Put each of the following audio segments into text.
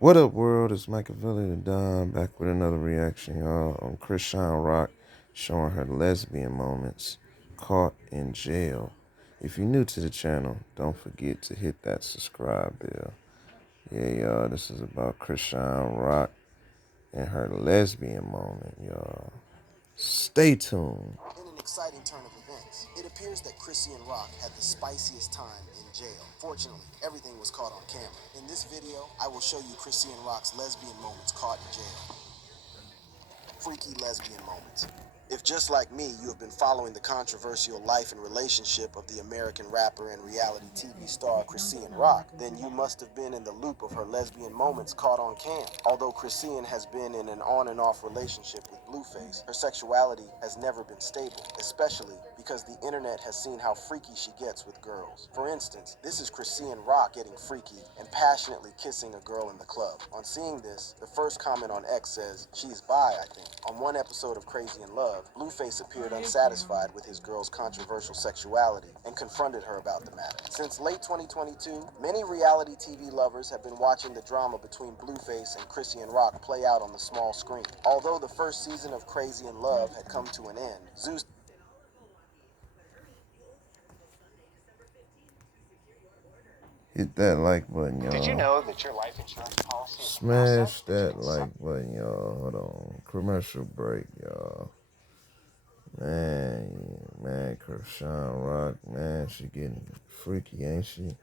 What up, world? It's Machiavelli the Don back with another reaction, y'all, on Christian Rock showing her lesbian moments caught in jail. If you're new to the channel, don't forget to hit that subscribe bell. Yeah, y'all, this is about Christian Rock and her lesbian moment, y'all. Stay tuned. In an exciting turn of events, it appears that Chrissy and Rock had the spiciest time in jail. Fortunately, everything was caught on camera. In this video, I will show you Chrissy and Rock's lesbian moments caught in jail. Freaky lesbian moments. If just like me, you have been following the controversial life and relationship of the American rapper and reality TV star Chrissy Rock, then you must have been in the loop of her lesbian moments caught on cam. Although Chrissy has been in an on and off relationship with Blueface, her sexuality has never been stable, especially because the internet has seen how freaky she gets with girls. For instance, this is Chrissy Rock getting freaky and passionately kissing a girl in the club. On seeing this, the first comment on X says, "She's bi, I think." On one episode of Crazy in Love, Blueface appeared unsatisfied with his girl's controversial sexuality and confronted her about the matter. Since late 2022, many reality TV lovers have been watching the drama between Blueface and Chrissy Rock play out on the small screen. Although the first season of Crazy in Love had come to an end, Zeus Hit that like button, Did you y'all. know that your life insurance policy is an asset Smash that you that can sell? like button, y'all. Hold on. Commercial break, y'all. Man, Krishan Rock, man, she getting freaky, ain't she?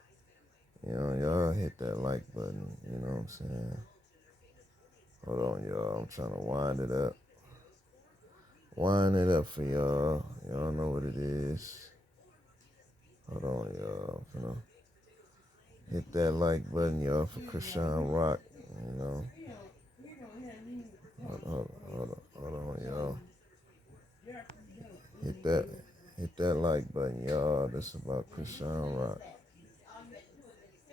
You know, y'all hit that like button, you know what I'm saying? Hold on, y'all, I'm trying to wind it up. Wind it up for y'all. Y'all know what it is. Hold on, y'all. Finna hit that like button, y'all, for Krishan Rock, you know. Hold on, y'all. Hit that, hit that like button, y'all. This is about Krishan Rock.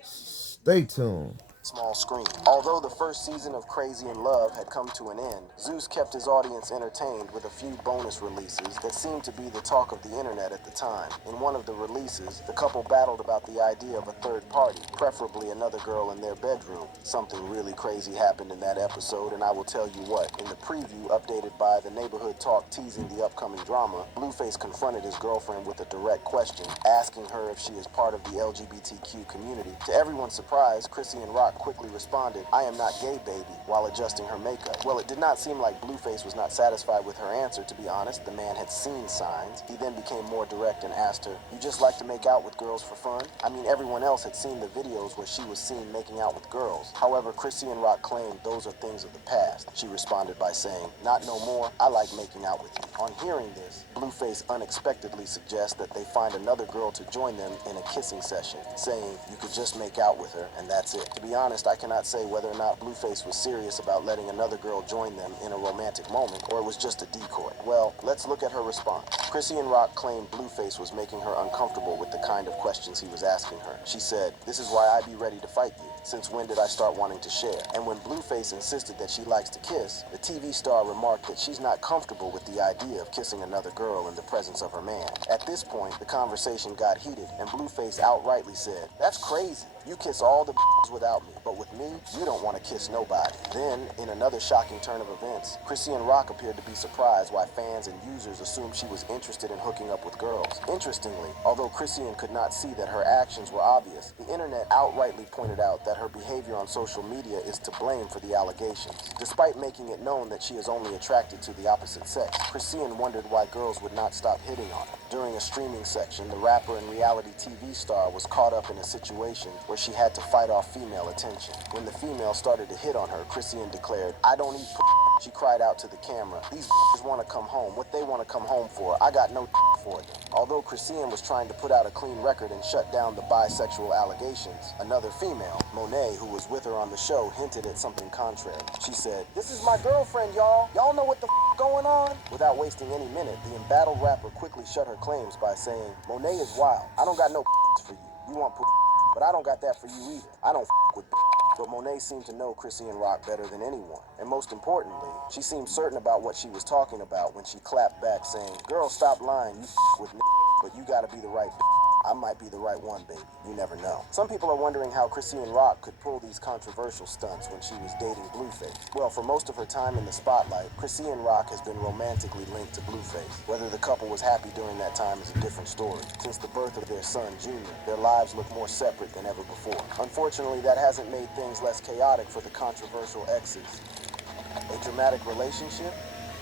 Stay tuned. small screen. Although the first season of Crazy in Love had come to an end, Zeus kept his audience entertained with a few bonus releases that seemed to be the talk of the internet at the time. In one of the releases, the couple battled about the idea of a third party, preferably another girl in their bedroom. Something really crazy happened in that episode, and I will tell you what. In the preview, updated by the Neighborhood Talk teasing the upcoming drama, Blueface confronted his girlfriend with a direct question, asking her if she is part of the LGBTQ community. To everyone's surprise, Chrissy and Rock quickly responded, "I am not gay, baby," while adjusting her makeup. Well, it did not seem like Blueface was not satisfied with her answer, to be honest. The man had seen signs. He then became more direct and asked her, "You just like to make out with girls for fun?" I mean, everyone else had seen the videos where she was seen making out with girls. However, Chrissy and Rock claimed those are things of the past. She responded by saying, "Not no more. I like making out with you." On hearing this, Blueface unexpectedly suggests that they find another girl to join them in a kissing session, saying, "You could just make out with her, and that's it." To be honest, I cannot say whether or not Blueface was serious about letting another girl join them in a romantic moment, or it was just a decoy. Well, let's look at her response. Chrissy and Rock claimed Blueface was making her uncomfortable with the kind of questions he was asking her. She said, "This is why I be ready to fight you. Since when did I start wanting to share?" And when Blueface insisted that she likes to kiss, the TV star remarked that she's not comfortable with the idea of kissing another girl in the presence of her man. At this point, the conversation got heated, and Blueface outrightly said, "That's crazy. You kiss all the without me, but with me, you don't want to kiss nobody." Then, in another shocking turn of events, Chrissy and Rock appeared to be surprised why fans and users assumed she was interested in hooking up with girls. Interestingly, although Chrissy could not see that her actions were obvious, the internet outrightly pointed out that her behavior on social media is to blame for the allegations. Despite making it known that she is only attracted to the opposite sex, Chrissy wondered why girls would not stop hitting on her. During a streaming section, the rapper and reality TV star was caught up in a situation where she had to fight off female attention. When the female started to hit on her, Chrissy declared, "I don't eat She cried out to the camera, "These want to come home. What they want to come home for? I got no for them." Although Christine was trying to put out a clean record and shut down the bisexual allegations, another female, Monet, who was with her on the show, hinted at something contrary. She said, "This is my girlfriend, y'all. Y'all know what the going on?" Without wasting any minute, the embattled rapper quickly shut her claims by saying, "Monet is wild. I don't got no for you. You want but I don't got that for you either. I don't with." But Monet seemed to know Chrissy Rock better than anyone. And most importantly, she seemed certain about what she was talking about when she clapped back saying, "Girl, stop lying. You with but you gotta be the right I might be the right one, baby. You never know. Some people are wondering how Chrisean Rock could pull these controversial stunts when she was dating Blueface. Well, for most of her time in the spotlight, Chrisean Rock has been romantically linked to Blueface. Whether the couple was happy during that time is a different story. Since the birth of their son, Junior, their lives look more separate than ever before. Unfortunately, that hasn't made things less chaotic for the controversial exes. A dramatic relationship?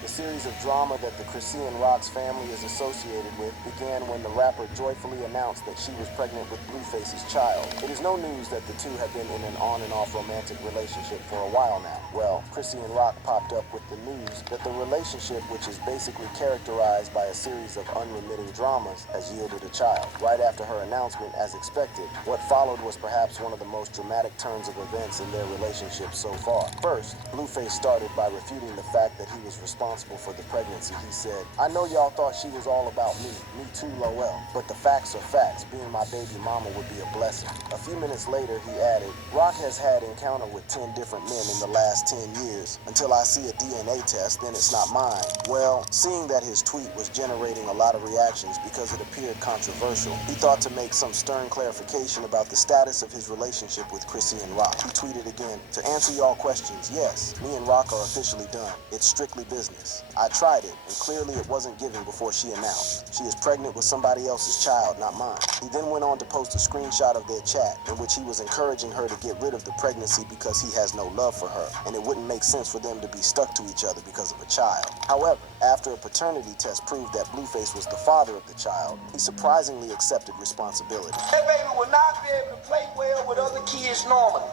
The series of drama that the Chrisean Rock's family is associated with began when the rapper joyfully announced that she was pregnant with Blueface's child. It is no news that the two have been in an on and off romantic relationship for a while now. Well, Chrisean Rock popped up with the news that the relationship, which is basically characterized by a series of unremitting dramas, has yielded a child. Right after her announcement, as expected, what followed was perhaps one of the most dramatic turns of events in their relationship so far. First, Blueface started by refuting the fact that he was responsible for the pregnancy. He said, "I know y'all thought she was all about me too, Lowell, but the facts are facts. Being my baby mama would be a blessing." A few minutes later, he added, "Rock has had encounter with 10 different men in the last 10 years. Until I see a DNA test, then it's not mine." Well, seeing that his tweet was generating a lot of reactions because it appeared controversial, he thought to make some stern clarification about the status of his relationship with Chrisean Rock. He tweeted again, "To answer y'all questions, yes, me and Rock are officially done. It's strictly business. I tried it, and clearly it wasn't giving before she announced. She is pregnant with somebody else's child, not mine." He then went on to post a screenshot of their chat in which he was encouraging her to get rid of the pregnancy because he has no love for her, and it wouldn't make sense for them to be stuck to each other because of a child. However, after a paternity test proved that Blueface was the father of the child, he surprisingly accepted responsibility. That baby will not be able to play well with other kids normally.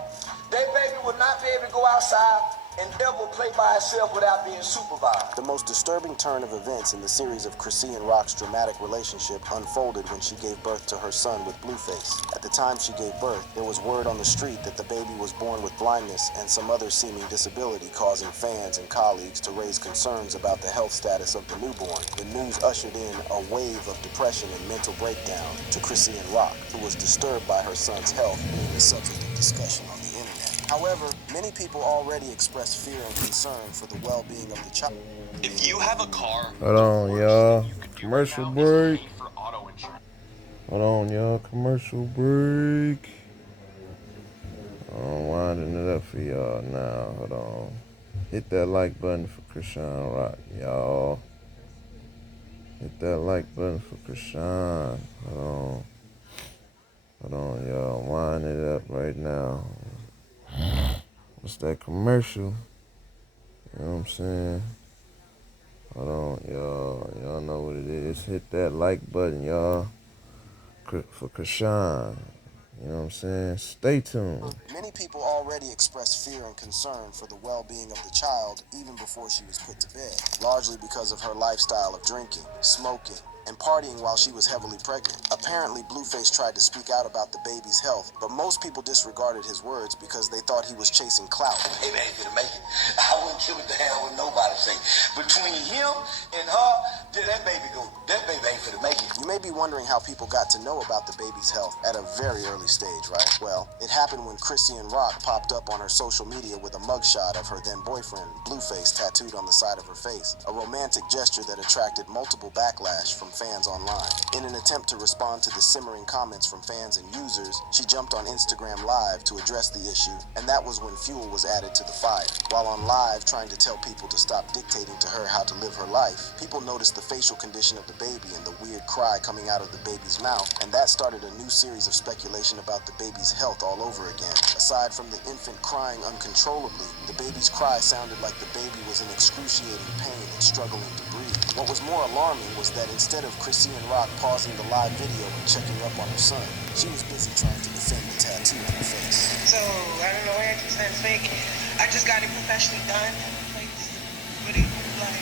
That baby will not be able to go outside and ever play by herself without being supervised. The most disturbing turn of events in the series of Chrisean Rock's dramatic relationship unfolded when she gave birth to her son with Blueface. At the time she gave birth, there was word on the street that the baby was born with blindness and some other seeming disability, causing fans and colleagues to raise concerns about the health status of the newborn. The news ushered in a wave of depression and mental breakdown to Chrisean Rock, who was disturbed by her son's health being the subject of discussion on the internet. However, many people already express fear and concern for the well-being of the child. If you have a car, Hold on, the worst y'all. thing you could do Commercial right now is break. pay for auto insurance. Hold on, y'all. Commercial break. I'm winding it up for y'all now. Hold on. Hit that like button for Chrisean Rock, y'all. Hit that like button for Chrisean. Hold on. Hold on, y'all. Wind it up right now. What's that commercial? You know what I'm saying? Hold on, y'all. Y'all know what it is. Hit that like button, y'all. For Chrisean. You know what I'm saying? Stay tuned. Many people already expressed fear and concern for the well-being of the child even before she was put to bed, largely because of her lifestyle of drinking, smoking, and partying while she was heavily pregnant. Apparently, Blueface tried to speak out about the baby's health, but most people disregarded his words because they thought he was chasing clout. Baby ain't gonna make it. I wouldn't give a damn what nobody say. Between him and her, did that baby go? That baby ain't gonna make it. You may be wondering how people got to know about the baby's health at a very early stage, right? Well, it happened when Chrisean Rock popped up on her social media with a mugshot of her then boyfriend, Blueface, tattooed on the side of her face, a romantic gesture that attracted multiple backlash from fans online. In an attempt to respond to the simmering comments from fans and users, she jumped on Instagram Live to address the issue, and that was when fuel was added to the fire. While on Live trying to tell people to stop dictating to her how to live her life, people noticed the facial condition of the baby and the weird cry coming out of the baby's mouth, and that started a new series of speculation about the baby's health all over again. Aside from the infant crying uncontrollably, the baby's cry sounded like the baby was in excruciating pain and struggling to breathe. What was more alarming was that instead of Chrisean Rock pausing the live video and checking up on her son, she was busy trying to defend the tattoo on her face. So, I don't know where it's fake. I just got it professionally done. Like, really, like,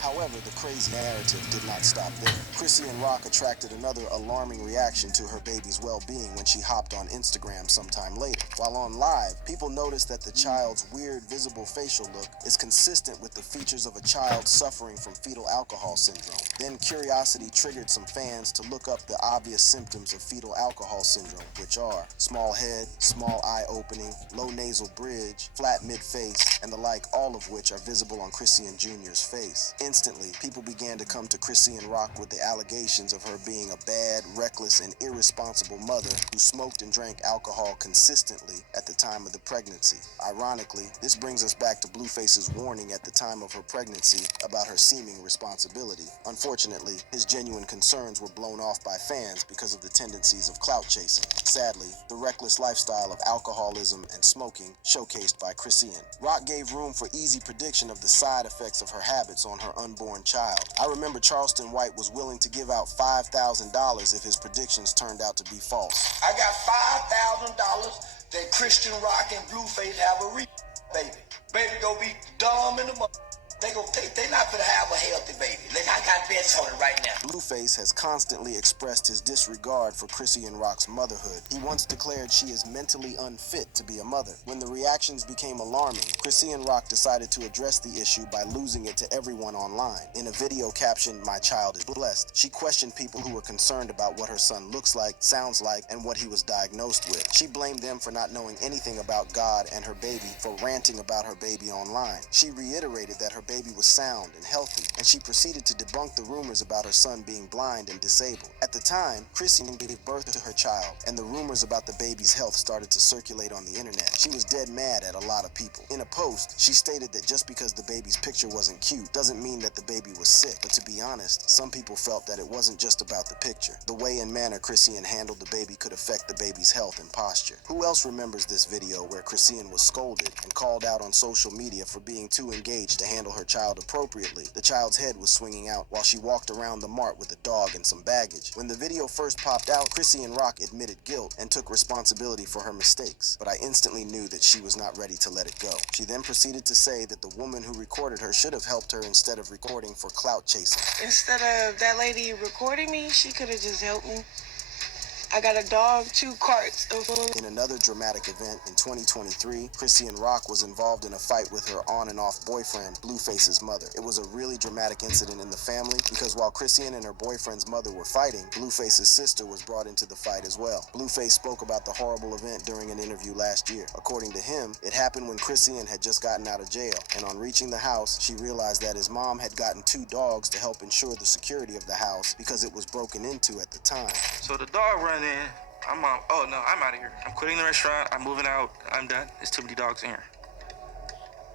However, the crazy narrative did not stop there. Chrissy and Rock attracted another alarming reaction to her baby's well-being when she hopped on Instagram sometime later. While on live, people noticed that the child's weird visible facial look is consistent with the features of a child suffering from fetal alcohol syndrome. Then curiosity triggered some fans to look up the obvious symptoms of fetal alcohol syndrome, which are small head, small eye opening, low nasal bridge, flat mid-face, and the like, all of which are visible on Chrissy Jr.'s face. Instantly, people began to come to Chrissy and Rock with the allegations of her being a bad, reckless, and irresponsible mother who smoked and drank alcohol consistently at the time of the pregnancy. Ironically, this brings us back to Blueface's warning at the time of her pregnancy about her seeming responsibility. Unfortunately, his genuine concerns were blown off by fans because of the tendencies of clout chasing. Sadly, the reckless lifestyle of alcoholism and smoking showcased by Chrissy. Rock gave room for easy prediction of the side effects of her habits on her unborn child. I remember Charleston White was willing to give out $5,000 if his predictions turned out to be false. I got $5,000 that Christian Rock and Blueface have a baby. Baby gonna be dumb in the mother. They not gonna have a healthy baby. Look, I got bets on it right now. Blueface has constantly expressed his disregard for Chrissy and Rock's motherhood. He once declared she is mentally unfit to be a mother. When the reactions became alarming, Chrissy and Rock decided to address the issue by losing it to everyone online. In a video captioned, "My child is blessed," she questioned people who were concerned about what her son looks like, sounds like, and what he was diagnosed with. She blamed them for not knowing anything about God and her baby, for ranting about her baby online. She reiterated that her baby was sound and healthy, and she proceeded to debunk the rumors about her son being blind and disabled. At the time, Chrissy gave birth to her child, and the rumors about the baby's health started to circulate on the internet. She was dead mad at a lot of people. In a post, she stated that just because the baby's picture wasn't cute doesn't mean that the baby was sick. But to be honest, some people felt that it wasn't just about the picture. The way and manner Chrissy handled the baby could affect the baby's health and posture. Who else remembers this video where Chrissy was scolded and called out on social media for being too engaged to handle her child appropriately? The child's head was swinging out while she walked around the mart with a dog and some baggage. When the video first popped out, Chrissy and Rock admitted guilt and took responsibility for her mistakes, but I instantly knew that she was not ready to let it go. She then proceeded to say that the woman who recorded her should have helped her instead of recording for clout chasing. Instead of that lady recording me, she could have just helped me. I got a dog, 2 carts of food. In another dramatic event in 2023, Chrissy Rock was involved in a fight with her on and off boyfriend, Blueface's mother. It was a really dramatic incident in the family because while Chrissy and her boyfriend's mother were fighting, Blueface's sister was brought into the fight as well. Blueface spoke about the horrible event during an interview last year. According to him, it happened when Chrissy had just gotten out of jail, and on reaching the house, she realized that his mom had gotten 2 dogs to help ensure the security of the house because it was broken into at the time. So the dog run in. I'm out. Oh no, I'm out of here. I'm quitting the restaurant. I'm moving out. I'm done. There's too many dogs in here.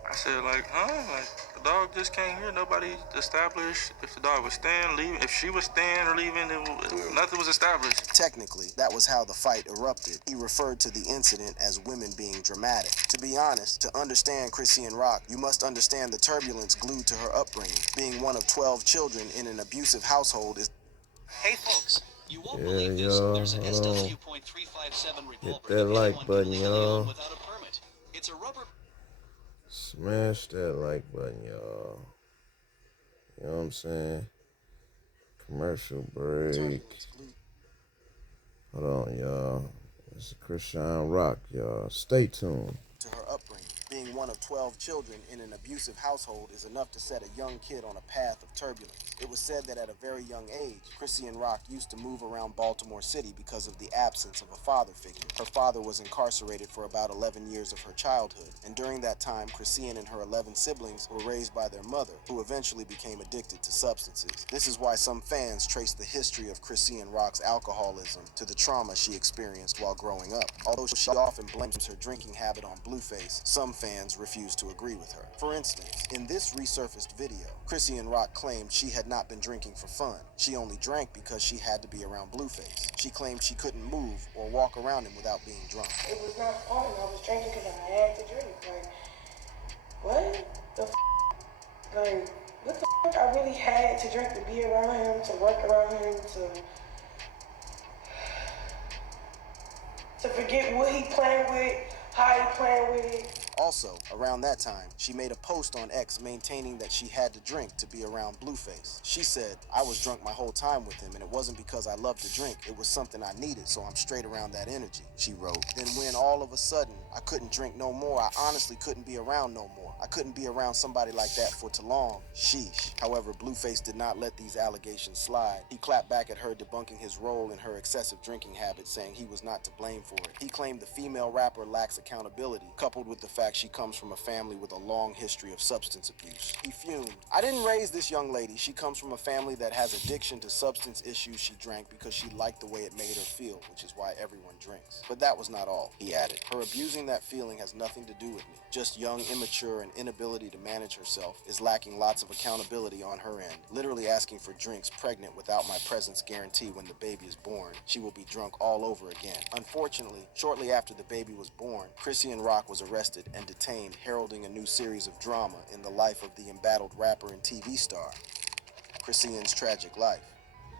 I said, like, huh? Like, the dog just came here. Nobody established if the dog was staying, leaving. If she was staying or leaving, nothing was established. Technically, that was how the fight erupted. He referred to the incident as women being dramatic. To be honest, to understand Chrissy Rock, you must understand the turbulence glued to her upbringing. Being one of 12 children in an abusive household is... Hey folks, you won't Yeah, believe this. y'all. There's an Hold on. SW.357 revolver Hit that that like anyone button, can legally own y'all. without a permit. It's a rubber. Smash that like button, y'all. You know what I'm saying? Commercial break. Hold on, y'all. This is Christian Rock, y'all. Stay tuned. To her upbringing. Being one of 12 children in an abusive household is enough to set a young kid on a path of turbulence. It was said that at a very young age, Chrissy Rock used to move around Baltimore City because of the absence of a father figure. Her father was incarcerated for about 11 years of her childhood, and during that time, Chrissy and her 11 siblings were raised by their mother, who eventually became addicted to substances. This is why some fans trace the history of Chrissy Rock's alcoholism to the trauma she experienced while growing up. Although she often blames her drinking habit on Blueface, some fans refuse to agree with her. For instance, in this resurfaced video, Chrissy Rock claimed she had not been drinking for fun. She only drank because she had to be around Blueface. She claimed she couldn't move or walk around him without being drunk. It was not fun. I was drinking because I had to drink. Like, what the f? Like, what the f? I really had to drink to be around him, to work around him, to forget what he playing with, how he playing with it. Also, around that time, she made a post on X maintaining that she had to drink to be around Blueface. She said, "I was drunk my whole time with him, and it wasn't because I loved to drink. It was something I needed, so I'm straight around that energy," she wrote. Then when all of a sudden I couldn't drink no more, I honestly couldn't be around no more. I couldn't be around somebody like that for too long. Sheesh. However, Blueface did not let these allegations slide. He clapped back at her, debunking his role in her excessive drinking habits, saying he was not to blame for it. He claimed the female rapper lacks accountability, coupled with the fact she comes from a family with a long history of substance abuse. He fumed. "I didn't raise this young lady. She comes from a family that has addiction to substance issues. She drank because she liked the way it made her feel, which is why everyone drinks. But that was not all," he added. "Her abusing that feeling has nothing to do with me. Just young, immature, and inability to manage herself, is lacking lots of accountability on her end. Literally asking for drinks pregnant without my presence guarantee when the baby is born. She will be drunk all over again." Unfortunately, shortly after the baby was born, Chrisean Rock was arrested and detained, heralding a new series of drama in the life of the embattled rapper and TV star. Chrisean's tragic life.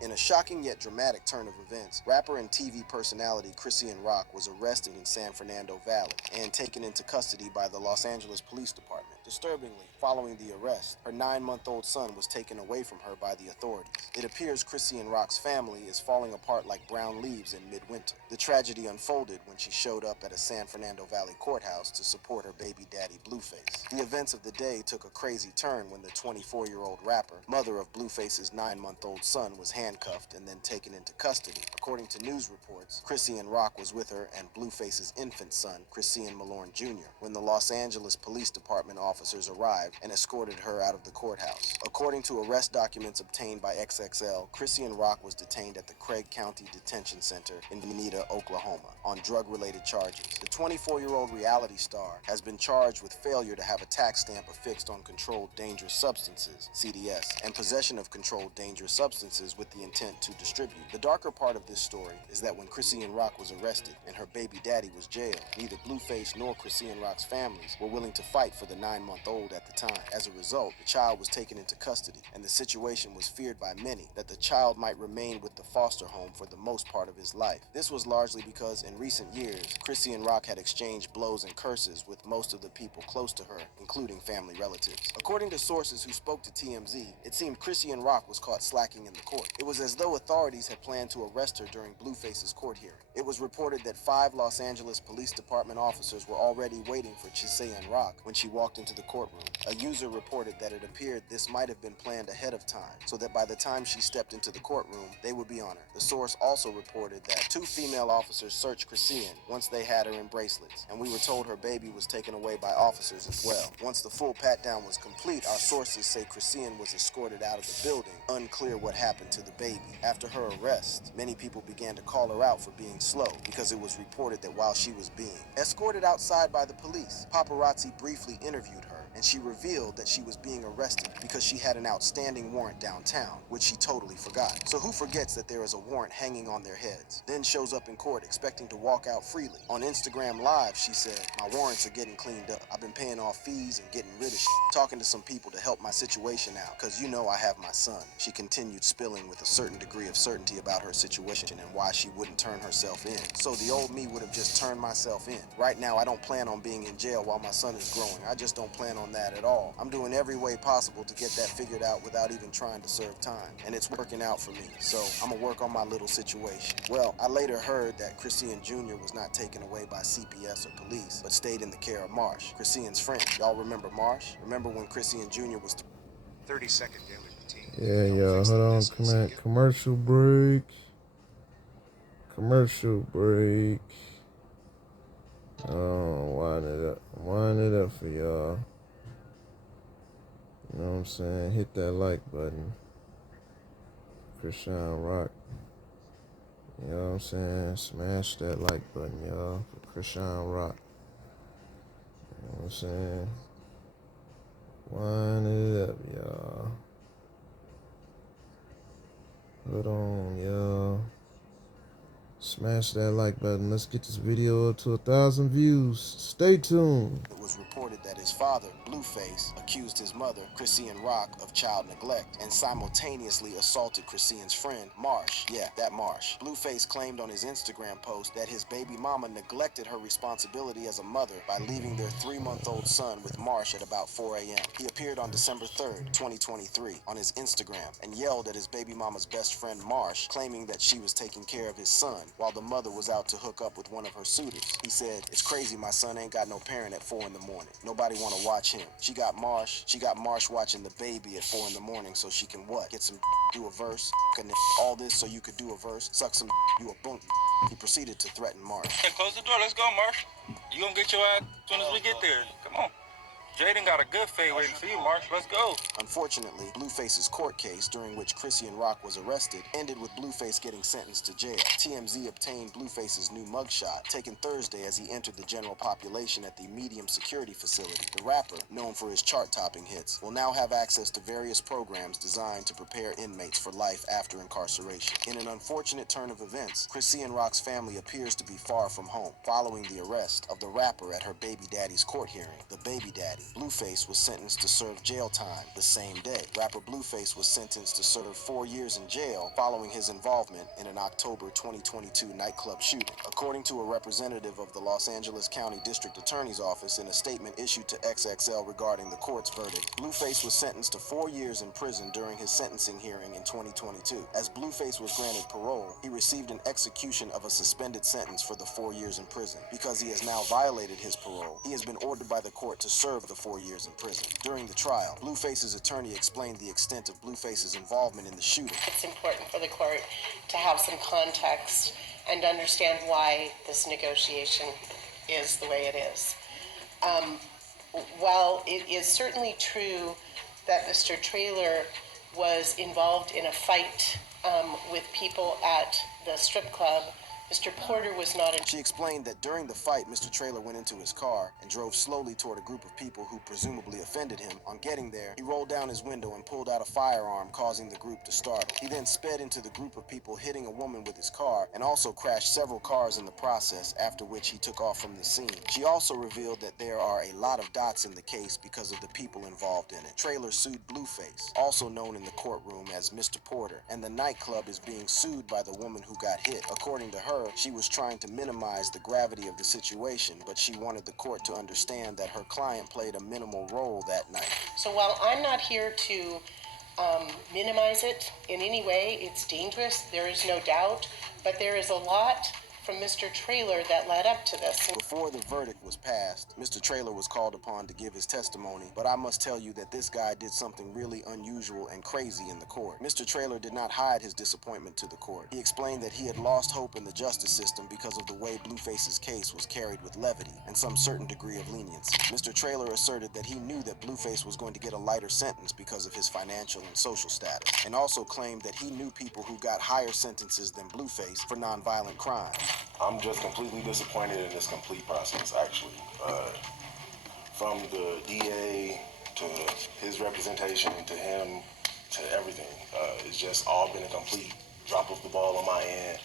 In a shocking yet dramatic turn of events, rapper and TV personality Chrisean Rock was arrested in San Fernando Valley and taken into custody by the Los Angeles Police Department. Disturbingly, following the arrest, her 9-month-old son was taken away from her by the authorities. It appears Chrisean Rock's family is falling apart like brown leaves in midwinter. The tragedy unfolded when she showed up at a San Fernando Valley courthouse to support her baby daddy Blueface. The events of the day took a crazy turn when the 24-year-old rapper, mother of Blueface's 9-month-old son, was handcuffed and then taken into custody. According to news reports, Chrisean Rock was with her and Blueface's infant son, Chrisean Malorn Jr., when the Los Angeles Police Department officers arrived and escorted her out of the courthouse. According to arrest documents obtained by XXL, Chrisean Rock was detained at the Craig County Detention Center in Veneta, Oklahoma, on drug-related charges. The 24-year-old reality star has been charged with failure to have a tax stamp affixed on controlled dangerous substances, CDS, and possession of controlled dangerous substances with the intent to distribute. The darker part of this story is that when Chrisean Rock was arrested and her baby daddy was jailed, neither Blueface nor Chrisean Rock's families were willing to fight for the 9-month-old at the time. As a result, the child was taken into custody, and the situation was feared by many that the child might remain with the foster home for the most part of his life. This was largely because in recent years, Chrisean Rock had exchanged blows and curses with most of the people close to her, including family relatives. According to sources who spoke to TMZ, it seemed Chrisean Rock was caught slacking in the court. It was as though authorities had planned to arrest her during Blueface's court hearing. It was reported that 5 Los Angeles Police Department officers were already waiting for Chrisean Rock when she walked into the courtroom. A user reported that it appeared this might have been planned ahead of time, so that by the time she stepped into the courtroom, they would be on her. The source also reported that 2 female officers searched Chrisean once they had her in bracelets, and we were told her baby was taken away by officers as well. Once the full pat-down was complete, our sources say Chrisean was escorted out of the building. Unclear what happened to the baby. After her arrest, many people began to call her out for being slow because it was reported that while she was being escorted outside by the police, paparazzi briefly interviewed her, and she revealed that she was being arrested because she had an outstanding warrant downtown, which she totally forgot. So who forgets that there is a warrant hanging on their heads, then shows up in court expecting to walk out freely? On Instagram Live, she said, "My warrants are getting cleaned up. I've been paying off fees and getting rid of talking to some people to help my situation out, cause you know I have my son." She continued spilling with a certain degree of certainty about her situation and why she wouldn't turn herself in. "So the old me would have just turned myself in. Right now, I don't plan on being in jail while my son is growing. I just don't plan on that at all. I'm doing every way possible to get that figured out without even trying to serve time. And it's working out for me. So I'm gonna work on my little situation." Well, I later heard that Chrisean Jr. was not taken away by CPS or police, but stayed in the care of Marsh, Chrisean's friend. Y'all remember Marsh? Remember when Chrisean Jr. was 30-second daily routine. Yeah, Don't y'all. fix Hold the on. business and get Commercial break. Commercial break. Oh, wind it up for y'all. You know what I'm saying? Hit that like button. Chrisean Rock. You know what I'm saying? Smash that like button, y'all, for Chrisean Rock. You know what I'm saying? Wind it up, y'all. Hold on, y'all. Smash that like button. Let's get this video up to 1,000 views. Stay tuned. It was was reported that his father, Blueface, accused his mother, Chrisean Rock, of child neglect and simultaneously assaulted Chrisean's friend, Marsh. Yeah, that Marsh. Blueface claimed on his Instagram post that his baby mama neglected her responsibility as a mother by leaving their 3-month-old son with Marsh at about 4 a.m. He appeared on December 3rd, 2023, on his Instagram and yelled at his baby mama's best friend Marsh, claiming that she was taking care of his son while the mother was out to hook up with one of her suitors. He said, "It's crazy my son ain't got no parent at 4 in the morning. Nobody want to watch him. She got Marsh watching the baby at 4 in the morning so she can what? Get some do a verse, all this so you could do a verse, suck some you a bunk." He proceeded to threaten Marsh. Hey, close the door. Let's go, Marsh. You gonna get your ass as soon as we get there. Come on. Jaden got a good fade waiting for you, Marsh. Let's go. Unfortunately, Blueface's court case, during which Chrisean Rock was arrested, ended with Blueface getting sentenced to jail. TMZ obtained Blueface's new mugshot, taken Thursday as he entered the general population at the medium security facility. The rapper, known for his chart-topping hits, will now have access to various programs designed to prepare inmates for life after incarceration. In an unfortunate turn of events, Chrisean Rock's family appears to be far from home, following the arrest of the rapper at her baby daddy's court hearing. The baby daddy, Blueface, was sentenced to serve jail time the same day. Rapper Blueface was sentenced to serve 4 years in jail following his involvement in an October 2022 nightclub shooting. According to a representative of the Los Angeles County District Attorney's Office in a statement issued to XXL regarding the court's verdict, Blueface was sentenced to 4 years in prison during his sentencing hearing in 2022. As Blueface was granted parole, he received an execution of a suspended sentence for the 4 years in prison. Because he has now violated his parole, he has been ordered by the court to serve the 4 years in prison. During the trial, Blueface's attorney explained the extent of Blueface's involvement in the shooting. It's important for the court to have some context and understand why this negotiation is the way it is. While it is certainly true that Mr. Traylor was involved in a fight with people at the strip club, Mr. Porter was not in. She explained that during the fight, Mr. Traylor went into his car and drove slowly toward a group of people who presumably offended him. On getting there, he rolled down his window and pulled out a firearm, causing the group to startle. He then sped into the group of people, hitting a woman with his car, and also crashed several cars in the process, after which he took off from the scene. She also revealed that there are a lot of dots in the case because of the people involved in it. Traylor sued Blueface, also known in the courtroom as Mr. Porter, and the nightclub is being sued by the woman who got hit. According to her, she was trying to minimize the gravity of the situation, but she wanted the court to understand that her client played a minimal role that night. So while I'm not here to minimize it in any way, it's dangerous, there is no doubt, but there is a lot from Mr. Traylor that led up to this. Before the verdict was passed, Mr. Traylor was called upon to give his testimony, but I must tell you that this guy did something really unusual and crazy in the court. Mr. Traylor did not hide his disappointment to the court. He explained that he had lost hope in the justice system because of the way Blueface's case was carried with levity and some certain degree of leniency. Mr. Traylor asserted that he knew that Blueface was going to get a lighter sentence because of his financial and social status, and also claimed that he knew people who got higher sentences than Blueface for nonviolent crimes. I'm just completely disappointed in this complete process, actually. From the DA to his representation to him to everything. It's just all been a complete drop of the ball on my end.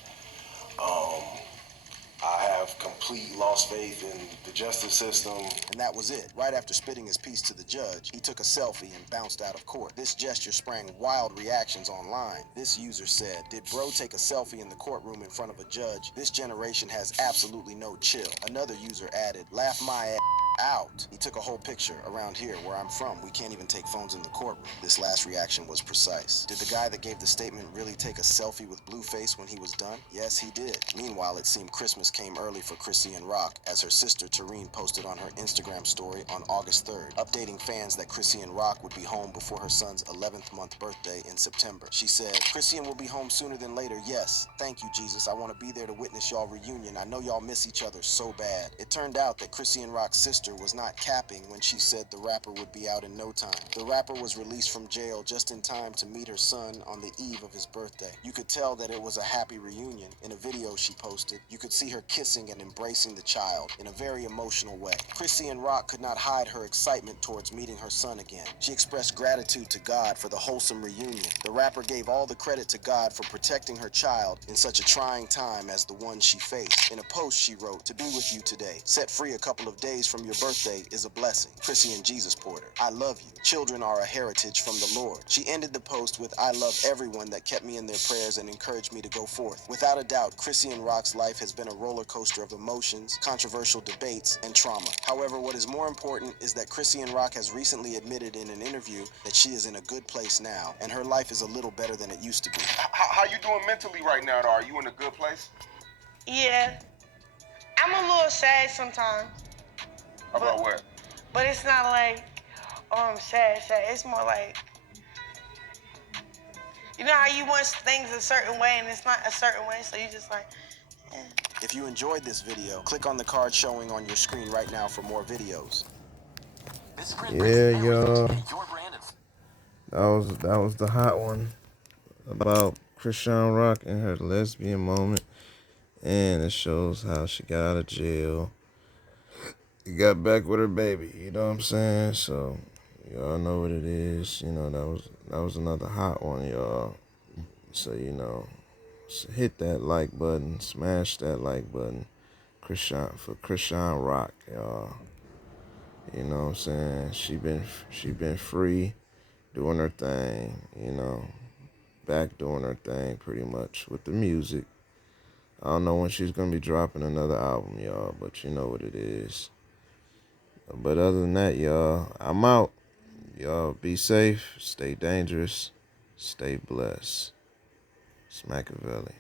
I have complete lost faith in the justice system. And that was it. Right after spitting his piece to the judge, he took a selfie and bounced out of court. This gesture sprang wild reactions online. This user said, "Did bro take a selfie in the courtroom in front of a judge? This generation has absolutely no chill." Another user added, "Laugh my ass out. He took a whole picture. Around here, where I'm from, we can't even take phones in the courtroom." This last reaction was precise. Did the guy that gave the statement really take a selfie with Blueface when he was done? Yes, he did. Meanwhile, it seemed Christmas came early for Chrisean Rock, as her sister Tareen posted on her Instagram story on August 3rd, updating fans that Chrisean Rock would be home before her son's 11th month birthday in September. She said, "Chrisean will be home sooner than later, yes. Thank you, Jesus. I want to be there to witness y'all reunion. I know y'all miss each other so bad." It turned out that Chrisean Rock's sister was not capping when she said the rapper would be out in no time. The rapper was released from jail just in time to meet her son on the eve of his birthday. You could tell that it was a happy reunion. In a video she posted, you could see her kissing and embracing the child in a very emotional way. Chrisean Rock could not hide her excitement towards meeting her son again. She expressed gratitude to God for the wholesome reunion. The rapper gave all the credit to God for protecting her child in such a trying time as the one she faced. In a post she wrote, "To be with you today, set free a couple of days from your your birthday is a blessing. Chrissy and Jesus Porter, I love you. Children are a heritage from the Lord. She ended the post with, I love everyone that kept me in their prayers and encouraged me to go forth. Without a doubt, Chrissy and Rock's life has been a roller coaster of emotions, controversial debates, and trauma. However, what is more important is that Chrissy and Rock has recently admitted in an interview that she is in a good place now, and her life is a little better than it used to be. How you doing mentally right now, though? Are you in a good place? Yeah, I'm a little sad sometimes. About what? But it's not like, oh, I'm sad. It's more like, you know how you want things a certain way and it's not a certain way, so you just like, eh. If you enjoyed this video, click on the card showing on your screen right now for more videos. Yeah, y'all. That was the hot one about Krishan Rock and her lesbian moment. And it shows how she got out of jail. Got back with her baby, you know what I'm saying? So y'all know what it is. You know, that was another hot one, y'all. So, you know, hit that like button, smash that like button. Krishan Rock, y'all. You know what I'm saying? She been free, doing her thing, you know, back doing her thing pretty much with the music. I don't know when she's gonna be dropping another album, y'all, but you know what it is. But other than that, y'all, I'm out. Y'all be safe, stay dangerous, stay blessed. Smackavelli.